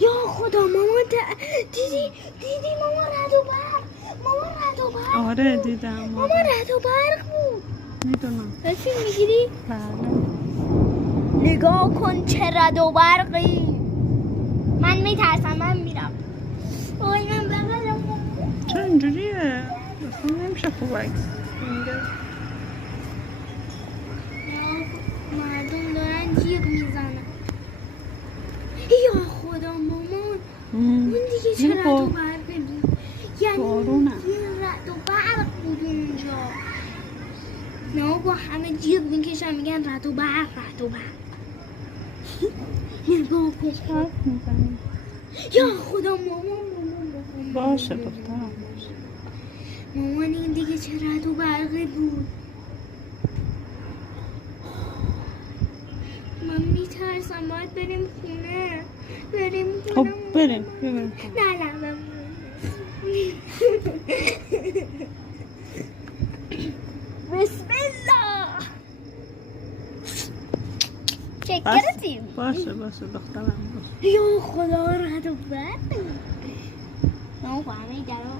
یا خدا مامان دیدی مامان رد و برق. مامان رد و برق. آره دیدم. مامان رد و برق بود. میدونم. فیلم میگیری؟ بله. نگاه کن چه رد و برقی. من میترسم، من میرم. آی من بغلم. چرا اینجوریه؟ اصلا نمیشه خوب عکس میگه. مردم دارن جیغ میزنن. یا خدا مامان اون دیگه چه رد و برقی بود. یعنی بارونه. یه رد و برق بود اونجا. نه با همه جیغ میکشن میگن رد و برق رد و برق. نگاه کن. حرف میزنی. یا خدا مامان باشه دخترم باشه. مامان این دیگه چه رد و برقی بود. من میترسم، باید بریم خونه. خب بریم. نه بمون. بسم الله. شکرتیم. باشه دخترم باشه. یا خدا رد و برق. نه همه درا